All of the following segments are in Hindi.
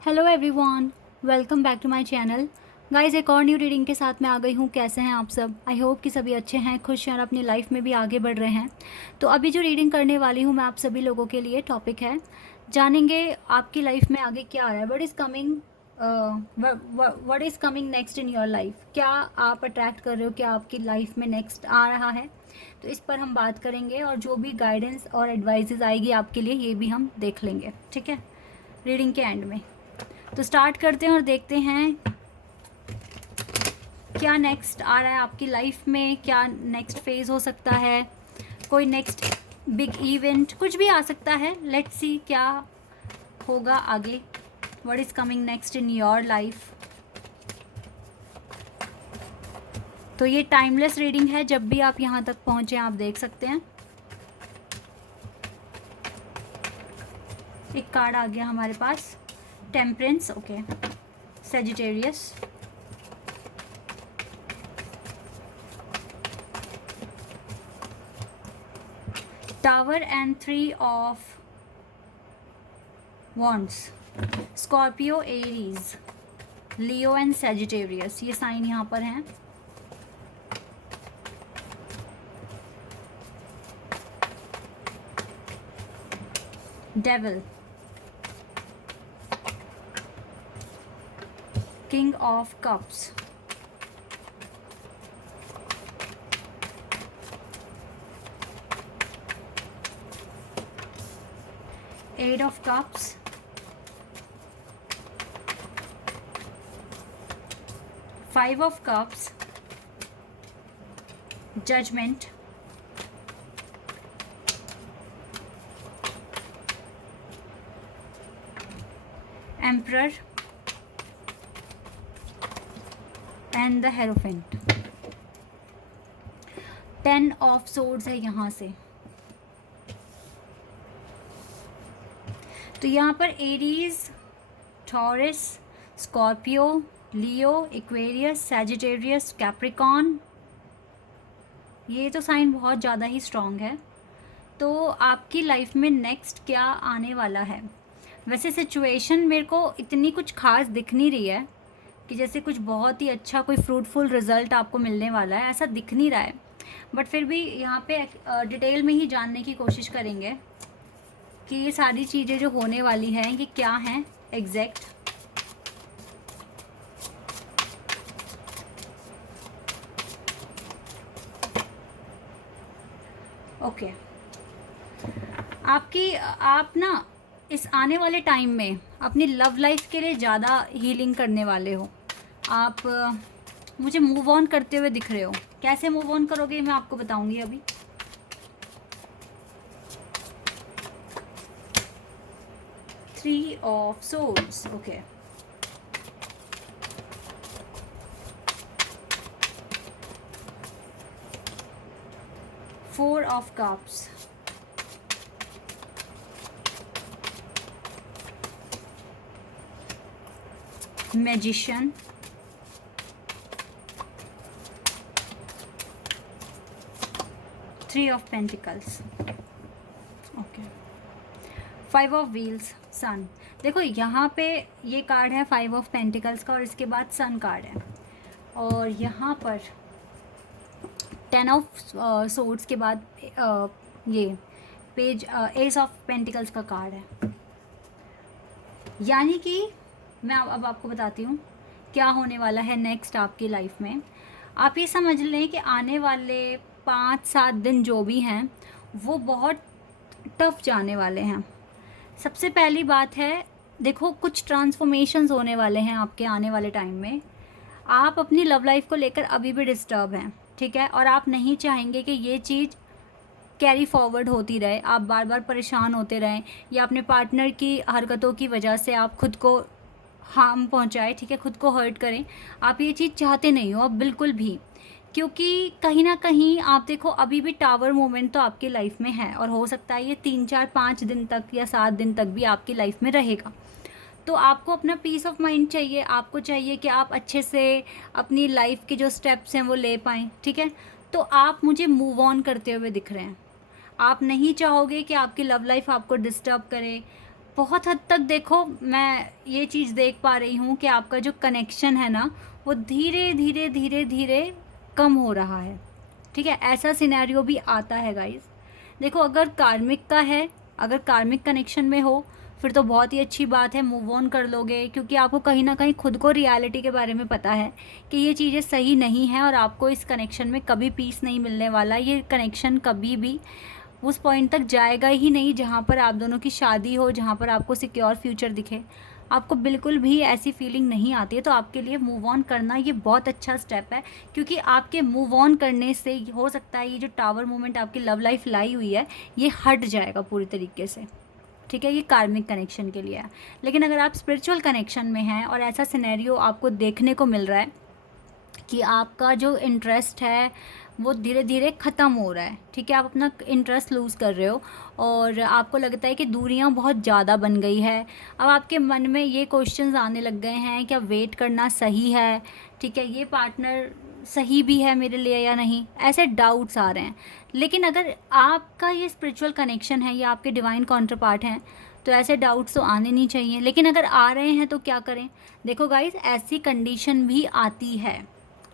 Hello everyone, welcome back to my channel. Guys, एक और न्यू रीडिंग के साथ मैं आ गई हूँ। कैसे हैं आप सब? आई होप कि सभी अच्छे हैं, खुश हैं और अपनी लाइफ में भी आगे बढ़ रहे हैं। तो अभी जो रीडिंग करने वाली हूँ मैं आप सभी लोगों के लिए, टॉपिक है जानेंगे आपकी लाइफ में आगे क्या आ रहा है। What is coming next in your life. क्या आप अट्रैक्ट कर रहे हो, क्या आपकी लाइफ में नेक्स्ट आ रहा है, तो इस पर हम बात करेंगे। और जो भी गाइडेंस और एडवाइजेज आएगी आपके लिए, ये भी हम देख लेंगे, ठीक है, रीडिंग के एंड में। तो स्टार्ट करते हैं और देखते हैं क्या नेक्स्ट आ रहा है आपकी लाइफ में, क्या नेक्स्ट फेज हो सकता है, कोई नेक्स्ट बिग इवेंट, कुछ भी आ सकता है। लेट्स सी क्या होगा आगे। What is coming next in your life. तो ये टाइमलेस रीडिंग है, जब भी आप यहाँ तक पहुँचे आप देख सकते हैं। एक कार्ड आ गया हमारे पास, temperance, okay, Sagittarius, tower and 3 of wands, Scorpio, Aries, Leo and Sagittarius, ये साइन यहाँ पर हैं। Devil, king of cups, eight of cups, five of cups, judgement, emperor and the hierophant. 10 of swords है यहाँ से। तो यहाँ पर Aries, Taurus, Scorpio, Leo, Aquarius, Sagittarius, Capricorn, ये तो साइन बहुत ज़्यादा ही स्ट्रॉन्ग है। तो आपकी लाइफ में नेक्स्ट क्या आने वाला है। वैसे सिचुएशन मेरे को इतनी कुछ खास दिख नहीं रही है कि जैसे कुछ बहुत ही अच्छा कोई फ्रूटफुल रिजल्ट आपको मिलने वाला है, ऐसा दिख नहीं रहा है। बट फिर भी यहाँ पे डिटेल में ही जानने की कोशिश करेंगे कि ये सारी चीज़ें जो होने वाली हैं ये क्या हैं एग्जैक्ट। ओके, आप ना इस आने वाले टाइम में अपनी लव लाइफ के लिए ज़्यादा हीलिंग करने वाले हो। आप मुझे मूव ऑन करते हुए दिख रहे हो। कैसे मूव ऑन करोगे मैं आपको बताऊंगी अभी। Three of swords, okay, four of cups, magician, three of pentacles, okay, five of wheels, sun. देखो यहाँ पे ये कार्ड है फाइव ऑफ पेंटिकल्स का और इसके बाद सन कार्ड है। और यहाँ पर 10 ऑफ सोर्ड्स के बाद ये पेज एस ऑफ पेंटिकल्स का कार्ड है। यानी कि मैं अब आपको बताती हूँ क्या होने वाला है नेक्स्ट आपकी लाइफ में। आप ये समझ लें कि आने वाले 5-7 दिन जो भी हैं वो बहुत टफ जाने वाले हैं। सबसे पहली बात है, देखो कुछ ट्रांसफॉर्मेशंस होने वाले हैं आपके आने वाले टाइम में। आप अपनी लव लाइफ को लेकर अभी भी डिस्टर्ब हैं, ठीक है, और आप नहीं चाहेंगे कि ये चीज़ कैरी फॉरवर्ड होती रहे, आप बार बार परेशान होते रहें या अपने पार्टनर की हरकतों की वजह से आप खुद को हार्म पहुंचाए, ठीक है, खुद को हर्ट करें। आप ये चीज़ चाहते नहीं हो अब बिल्कुल भी, क्योंकि कहीं ना कहीं आप देखो अभी भी टावर मोमेंट तो आपकी लाइफ में है और हो सकता है ये 3-4-5 दिन तक या 7 दिन तक भी आपकी लाइफ में रहेगा। तो आपको अपना पीस ऑफ माइंड चाहिए, आपको चाहिए कि आप अच्छे से अपनी लाइफ के जो स्टेप्स हैं वो ले पाएँ, ठीक है। तो आप मुझे मूव ऑन करते हुए दिख रहे हैं। आप नहीं चाहोगे कि आपकी लव लाइफ आपको डिस्टर्ब करे, बहुत हद तक देखो मैं ये चीज़ देख पा रही हूँ कि आपका जो कनेक्शन है ना वो धीरे धीरे धीरे धीरे कम हो रहा है, ठीक है। ऐसा सिनेरियो भी आता है गाइस। देखो अगर कार्मिक का है, अगर कार्मिक कनेक्शन में हो फिर तो बहुत ही अच्छी बात है, मूव ऑन कर लोगे, क्योंकि आपको कहीं ना कहीं खुद को रियलिटी के बारे में पता है कि ये चीज़ें सही नहीं हैं और आपको इस कनेक्शन में कभी पीस नहीं मिलने वाला। ये कनेक्शन कभी भी उस पॉइंट तक जाएगा ही नहीं जहाँ पर आप दोनों की शादी हो, जहाँ पर आपको सिक्योर फ्यूचर दिखे। आपको बिल्कुल भी ऐसी फीलिंग नहीं आती है, तो आपके लिए मूव ऑन करना ये बहुत अच्छा स्टेप है, क्योंकि आपके मूव ऑन करने से हो सकता है ये जो टावर मोमेंट आपकी लव लाइफ लाई हुई है ये हट जाएगा पूरी तरीके से, ठीक है। ये कार्मिक कनेक्शन के लिए है। लेकिन अगर आप स्पिरिचुअल कनेक्शन में हैं और ऐसा सिनेरियो आपको देखने को मिल रहा है कि आपका जो इंटरेस्ट है वो धीरे धीरे ख़त्म हो रहा है, ठीक है, आप अपना इंटरेस्ट लूज़ कर रहे हो और आपको लगता है कि दूरियां बहुत ज़्यादा बन गई है। अब आपके मन में ये क्वेश्चंस आने लग गए हैं, क्या वेट करना सही है, ठीक है, ये पार्टनर सही भी है मेरे लिए या नहीं, ऐसे डाउट्स आ रहे हैं। लेकिन अगर आपका ये स्पिरिचुअल कनेक्शन है, ये आपके डिवाइन काउंटर पार्ट हैं, तो ऐसे डाउट्स तो आने नहीं चाहिए। लेकिन अगर आ रहे हैं तो क्या करें? देखो गाइस, ऐसी कंडीशन भी आती है,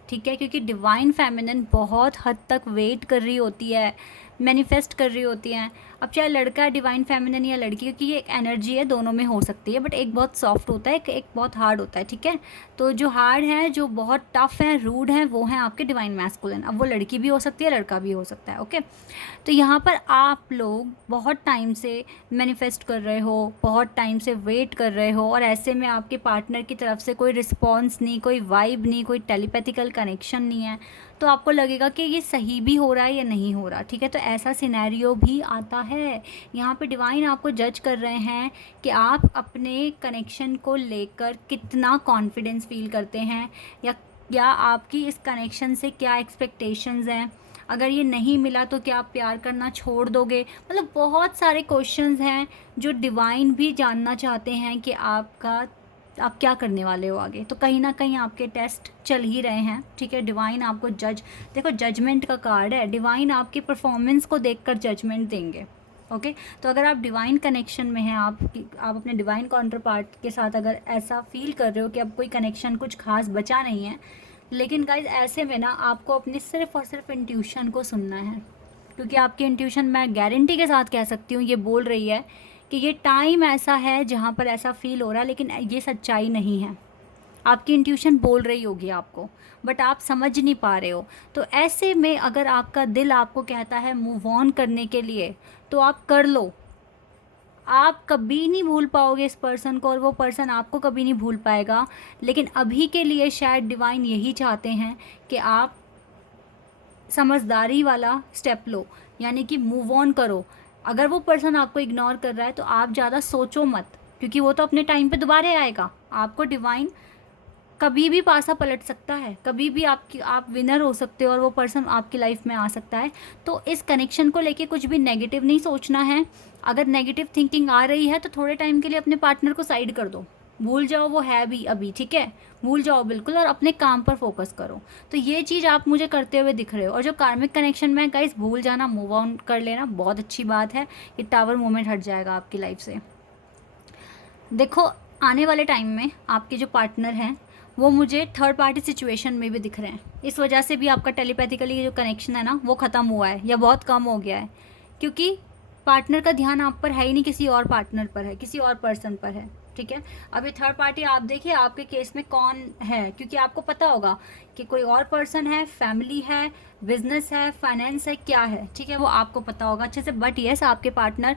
ठीक है, क्योंकि डिवाइन फेमिनिन बहुत हद तक वेट कर रही होती है, मैनिफेस्ट कर रही होती हैं। अब चाहे लड़का डिवाइन फेमिनिन या लड़की, क्योंकि ये एक एनर्जी है, दोनों में हो सकती है, बट एक बहुत सॉफ्ट होता है, एक बहुत हार्ड होता है, ठीक है। तो जो हार्ड है, जो बहुत टफ है, रूड है, वो है आपके डिवाइन मैस्कुलिन। अब वो लड़की भी हो सकती है, लड़का भी हो सकता है, ओके। तो यहाँ पर आप लोग बहुत टाइम से मैनिफेस्ट कर रहे हो, बहुत टाइम से वेट कर रहे हो, और ऐसे में आपके पार्टनर की तरफ से कोई रिस्पॉन्स नहीं, कोई वाइब नहीं, कोई टेलीपैथिकल कनेक्शन नहीं है, तो आपको लगेगा कि ये सही भी हो रहा है या नहीं हो रहा, ठीक है। तो ऐसा सिनेरियो भी आता है। यहाँ पे डिवाइन आपको जज कर रहे हैं कि आप अपने कनेक्शन को लेकर कितना कॉन्फिडेंस फील करते हैं, या आपकी इस कनेक्शन से क्या एक्सपेक्टेशंस हैं। अगर ये नहीं मिला तो क्या आप प्यार करना छोड़ दोगे? मतलब बहुत सारे क्वेश्चंस हैं जो डिवाइन भी जानना चाहते हैं कि आप क्या करने वाले हो आगे। तो कहीं ना कहीं आपके टेस्ट चल ही रहे हैं, ठीक है। डिवाइन आपको देखो जजमेंट का कार्ड है, डिवाइन आपकी परफॉर्मेंस को देखकर जजमेंट देंगे, ओके। तो अगर आप डिवाइन कनेक्शन में हैं, आप अपने डिवाइन काउंटर पार्ट के साथ अगर ऐसा फील कर रहे हो कि अब कोई कनेक्शन कुछ खास बचा नहीं है, लेकिन गाइज ऐसे में ना आपको अपनी सिर्फ और सिर्फ इंट्यूशन को सुनना है, क्योंकि आपकी इंट्यूशन, मैं गारंटी के साथ कह सकती हूँ, ये बोल रही है कि ये टाइम ऐसा है जहाँ पर ऐसा फील हो रहा है, लेकिन ये सच्चाई नहीं है। आपकी इंट्यूशन बोल रही होगी आपको, बट आप समझ नहीं पा रहे हो। तो ऐसे में अगर आपका दिल आपको कहता है मूव ऑन करने के लिए, तो आप कर लो। आप कभी नहीं भूल पाओगे इस पर्सन को, और वो पर्सन आपको कभी नहीं भूल पाएगा। लेकिन अभी के लिए शायद डिवाइन यही चाहते हैं कि आप समझदारी वाला स्टेप लो, यानी कि मूव ऑन करो। अगर वो पर्सन आपको इग्नोर कर रहा है तो आप ज़्यादा सोचो मत, क्योंकि वो तो अपने टाइम पे दोबारा आएगा। आपको डिवाइन कभी भी पासा पलट सकता है, कभी भी आप विनर हो सकते हो और वो पर्सन आपकी लाइफ में आ सकता है। तो इस कनेक्शन को लेके कुछ भी नेगेटिव नहीं सोचना है। अगर नेगेटिव थिंकिंग आ रही है तो थोड़े टाइम के लिए अपने पार्टनर को साइड कर दो, भूल जाओ वो है भी अभी, ठीक है, भूल जाओ बिल्कुल, और अपने काम पर फोकस करो। तो ये चीज़ आप मुझे करते हुए दिख रहे हो। और जो कार्मिक कनेक्शन में गाइस, भूल जाना, मूव ऑन कर लेना, बहुत अच्छी बात है। ये टावर मोमेंट हट जाएगा आपकी लाइफ से। देखो आने वाले टाइम में आपके जो पार्टनर हैं वो मुझे थर्ड पार्टी सिचुएशन में भी दिख रहे हैं। इस वजह से भी आपका टेलीपैथिकली जो कनेक्शन है ना वो ख़त्म हुआ है या बहुत कम हो गया है, क्योंकि पार्टनर का ध्यान आप पर है ही नहीं, किसी और पार्टनर पर है, किसी और पर्सन पर है, ठीक है। अभी थर्ड पार्टी आप देखिए आपके केस में कौन है, क्योंकि आपको पता होगा कि कोई और पर्सन है, फैमिली है, बिजनेस है, फाइनेंस है, क्या है, ठीक है, वो आपको पता होगा अच्छे से। बट येस, आपके पार्टनर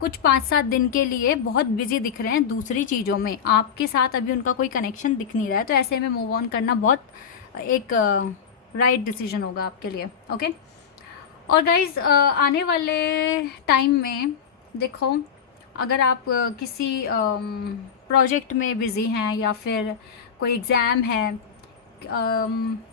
कुछ 5-7 दिन के लिए बहुत बिजी दिख रहे हैं दूसरी चीज़ों में, आपके साथ अभी उनका कोई कनेक्शन दिख नहीं रहा है। तो ऐसे में मूव ऑन करना बहुत एक राइट डिसीजन होगा आपके लिए, ओके। और गाइज आने वाले टाइम में देखो, अगर आप किसी प्रोजेक्ट में बिज़ी हैं या फिर कोई एग्ज़ाम है,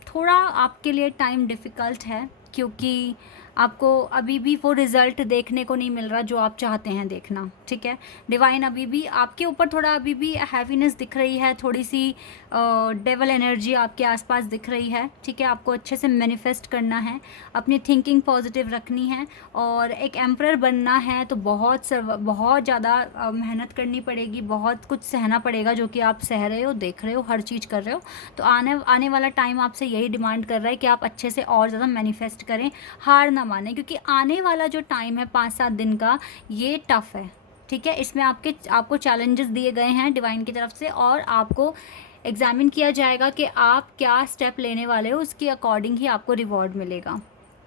थोड़ा आपके लिए टाइम डिफ़िकल्ट है, क्योंकि आपको अभी भी वो रिज़ल्ट देखने को नहीं मिल रहा जो आप चाहते हैं देखना, ठीक है। डिवाइन अभी भी आपके ऊपर थोड़ा अभी भी हैवीनेस दिख रही है, थोड़ी सी डेवल एनर्जी आपके आसपास दिख रही है, ठीक है। आपको अच्छे से मैनिफेस्ट करना है, अपनी थिंकिंग पॉजिटिव रखनी है, और एक एम्परर बनना है तो बहुत ज़्यादा मेहनत करनी पड़ेगी, बहुत कुछ सहना पड़ेगा, जो कि आप सह रहे हो, देख रहे हो, हर चीज़ कर रहे हो। तो आने वाला टाइम आपसे यही डिमांड कर रहा है कि आप अच्छे से और ज़्यादा मैनिफेस्ट करें, हार ना मानें, क्योंकि आने वाला जो टाइम है 5-7 दिन का, ये टफ़ है, ठीक है। इसमें आपको चैलेंजेस दिए गए हैं डिवाइन की तरफ से, और आपको एग्जामिन किया जाएगा कि आप क्या स्टेप लेने वाले हो, उसके अकॉर्डिंग ही आपको रिवॉर्ड मिलेगा।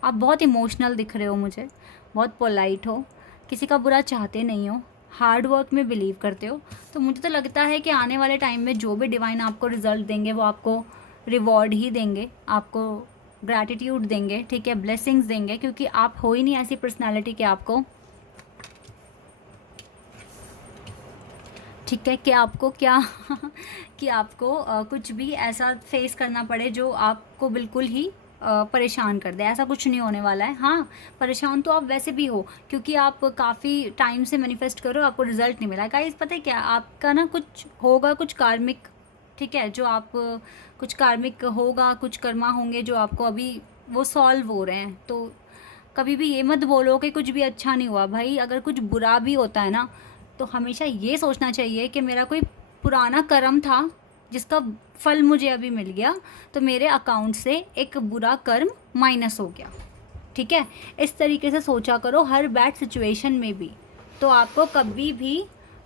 आप बहुत इमोशनल दिख रहे हो मुझे, बहुत पोलाइट हो, किसी का बुरा चाहते नहीं हो, हार्ड वर्क में बिलीव करते हो। तो मुझे तो लगता है कि आने वाले टाइम में जो भी डिवाइन आपको रिजल्ट देंगे वो आपको रिवॉर्ड ही देंगे, आपको ग्रैटिट्यूड देंगे, ठीक है, ब्लेसिंग्स देंगे, क्योंकि आप हो ही नहीं ऐसी पर्सनैलिटी कि आपको, ठीक है, कि आपको क्या कि आपको कुछ भी ऐसा फेस करना पड़े जो आपको बिल्कुल ही परेशान कर दे। ऐसा कुछ नहीं होने वाला है। हाँ, परेशान तो आप वैसे भी हो, क्योंकि आप काफ़ी टाइम से मैनिफेस्ट कर रहे हो, आपको रिजल्ट नहीं मिला। गाइस पता है क्या, आपका ना कुछ होगा, कुछ कार्मिक, ठीक है, जो आप कुछ कार्मिक होगा, कुछ कर्मा होंगे जो आपको अभी वो सॉल्व हो रहे हैं। तो कभी भी ये मत बोलो कि कुछ भी अच्छा नहीं हुआ। भाई अगर कुछ बुरा भी होता है ना, तो हमेशा ये सोचना चाहिए कि मेरा कोई पुराना कर्म था जिसका फल मुझे अभी मिल गया, तो मेरे अकाउंट से एक बुरा कर्म माइनस हो गया, ठीक है। इस तरीके से सोचा करो हर बैड सिचुएशन में भी, तो आपको कभी भी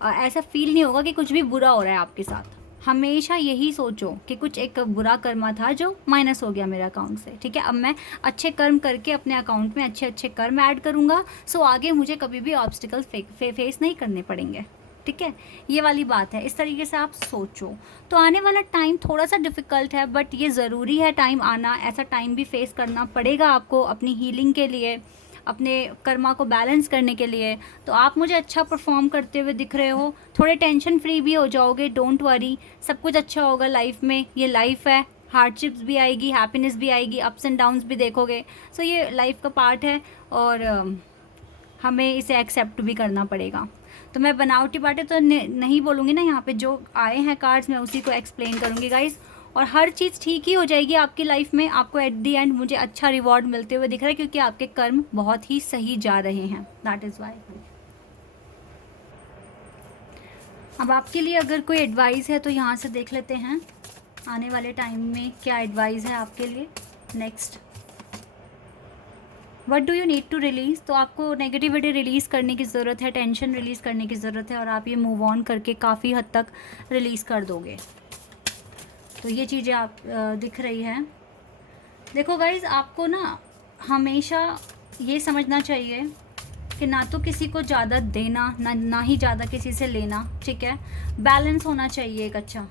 ऐसा फील नहीं होगा कि कुछ भी बुरा हो रहा है आपके साथ। हमेशा यही सोचो कि कुछ एक बुरा कर्मा था जो माइनस हो गया मेरे अकाउंट से, ठीक है। अब मैं अच्छे कर्म करके अपने अकाउंट में अच्छे अच्छे कर्म ऐड करूँगा, सो आगे मुझे कभी भी ऑब्स्टिकल फेस नहीं करने पड़ेंगे, ठीक है। ये वाली बात है, इस तरीके से आप सोचो। तो आने वाला टाइम थोड़ा सा डिफ़िकल्ट है, बट ये ज़रूरी है टाइम आना। ऐसा टाइम भी फेस करना पड़ेगा आपको अपनी हीलिंग के लिए, अपने कर्मा को बैलेंस करने के लिए। तो आप मुझे अच्छा परफॉर्म करते हुए दिख रहे हो, थोड़े टेंशन फ्री भी हो जाओगे, डोंट वरी, सब कुछ अच्छा होगा लाइफ में। ये लाइफ है, हार्डशिप्स भी आएगी, हैप्पीनेस भी आएगी, अप्स एंड डाउन्स भी देखोगे। सो ये लाइफ का पार्ट है, और हमें इसे एक्सेप्ट भी करना पड़ेगा। तो मैं बनावटी बातें तो नहीं बोलूँगी ना, यहाँ पे जो आए हैं कार्ड्स मैं उसी को एक्सप्लेन करूँगी गाइस, और हर चीज़ ठीक ही हो जाएगी आपकी लाइफ में। आपको एट दी एंड मुझे अच्छा रिवॉर्ड मिलते हुए दिख रहा है, क्योंकि आपके कर्म बहुत ही सही जा रहे हैं, दैट इज़ वाई। अब आपके लिए अगर कोई एडवाइस है तो यहाँ से देख लेते हैं आने वाले टाइम में क्या एडवाइस है आपके लिए। Next, what do you need to release. तो आपको नेगेटिविटी रिलीज़ करने की ज़रूरत है, टेंशन रिलीज़ करने की ज़रूरत है, और आप ये मूव ऑन करके काफ़ी हद तक रिलीज़ कर दोगे। तो ये चीज़ें आप दिख रही हैं। देखो गाइज, आपको ना हमेशा ये समझना चाहिए कि ना तो किसी को ज़्यादा देना, ना ही ज़्यादा किसी से लेना, ठीक है। बैलेंस होना चाहिए एक अच्छा।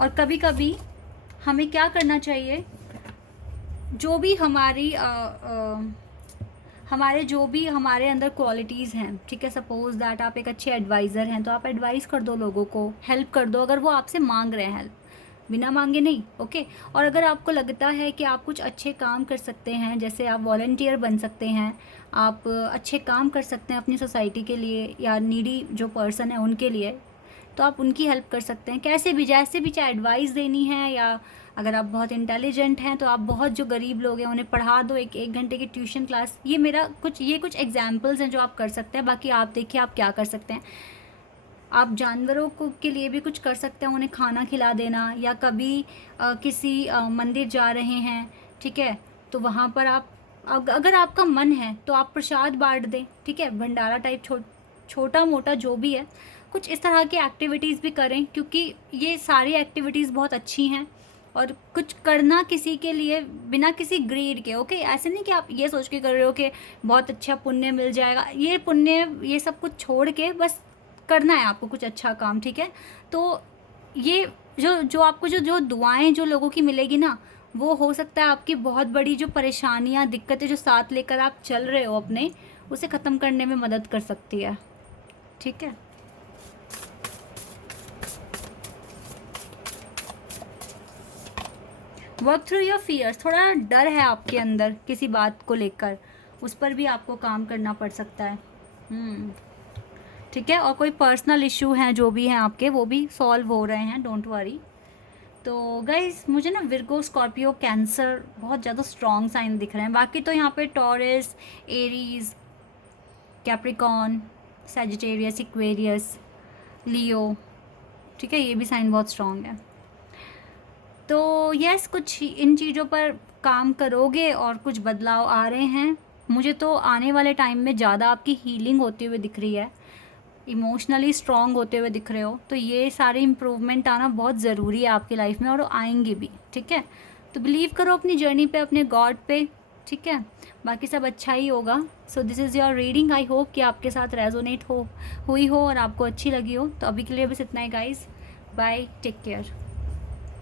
और कभी कभी हमें क्या करना चाहिए, जो भी हमारे अंदर क्वालिटीज़ हैं, ठीक है। सपोज़ दैट आप एक अच्छे एडवाइज़र हैं, तो आप एडवाइस कर दो लोगों को, हेल्प कर दो अगर वो आपसे मांग रहे हैं हेल्प, बिना मांगे नहीं, ओके। और अगर आपको लगता है कि आप कुछ अच्छे काम कर सकते हैं, जैसे आप वॉलंटियर बन सकते हैं, आप अच्छे काम कर सकते हैं अपनी सोसाइटी के लिए या नीडी जो पर्सन है उनके लिए, तो आप उनकी हेल्प कर सकते हैं कैसे भी, जैसे भी, चाहे एडवाइस देनी है, या अगर आप बहुत इंटेलिजेंट हैं तो आप बहुत जो गरीब लोग हैं उन्हें पढ़ा दो, एक घंटे की ट्यूशन क्लास। ये कुछ एग्जाम्पल्स हैं जो आप कर सकते हैं। बाकी आप देखिए आप क्या कर सकते हैं। आप जानवरों को के लिए भी कुछ कर सकते हैं, उन्हें खाना खिला देना, या कभी किसी मंदिर जा रहे हैं, ठीक है, तो वहाँ पर आप अगर आपका मन है तो आप प्रसाद बांट दें, ठीक है, भंडारा टाइप छोटा मोटा जो भी है, कुछ इस तरह की एक्टिविटीज़ भी करें, क्योंकि ये सारी एक्टिविटीज़ बहुत अच्छी हैं। और कुछ करना किसी के लिए बिना किसी ग्रीड के, ओके। ऐसे नहीं कि आप ये सोच के कर रहे हो कि बहुत अच्छा पुण्य मिल जाएगा, ये पुण्य ये सब कुछ छोड़ के बस करना है आपको कुछ अच्छा काम, ठीक है। तो ये जो आपको जो दुआएं जो लोगों की मिलेगी ना, वो हो सकता है आपकी बहुत बड़ी जो परेशानियां, दिक्कतें जो साथ लेकर आप चल रहे हो अपने, उसे ख़त्म करने में मदद कर सकती है, ठीक है। Work through your fears. थोड़ा डर है आपके अंदर किसी बात को लेकर, उस पर भी आपको काम करना पड़ सकता है। ठीक है, और कोई पर्सनल इशू हैं जो भी हैं आपके, वो भी सॉल्व हो रहे हैं, डोंट वरी। तो गाइस मुझे ना विर्गो, स्कॉर्पियो, कैंसर बहुत ज़्यादा स्ट्रॉन्ग साइन दिख रहे हैं। बाकी तो यहाँ पे Taurus, Aries, Capricorn, Sagittarius, Aquarius, Leo, ठीक है, ये भी साइन बहुत स्ट्रॉन्ग है। तो यस, कुछ इन चीज़ों पर काम करोगे और कुछ बदलाव आ रहे हैं। मुझे तो आने वाले टाइम में ज़्यादा आपकी हीलिंग होती हुई दिख रही है, इमोशनली स्ट्रॉन्ग होते हुए दिख रहे हो। तो ये सारे इम्प्रूवमेंट आना बहुत ज़रूरी है आपकी लाइफ में, और आएंगे भी, ठीक है। तो बिलीव करो अपनी जर्नी पे, अपने गॉड पे, ठीक है। बाकी सब अच्छा ही होगा। So this is your reading. I hope कि आपके साथ रेजोनेट हुई हो और आपको अच्छी लगी हो। तो अभी के लिए बस इतना ही गाइज। Bye, take care.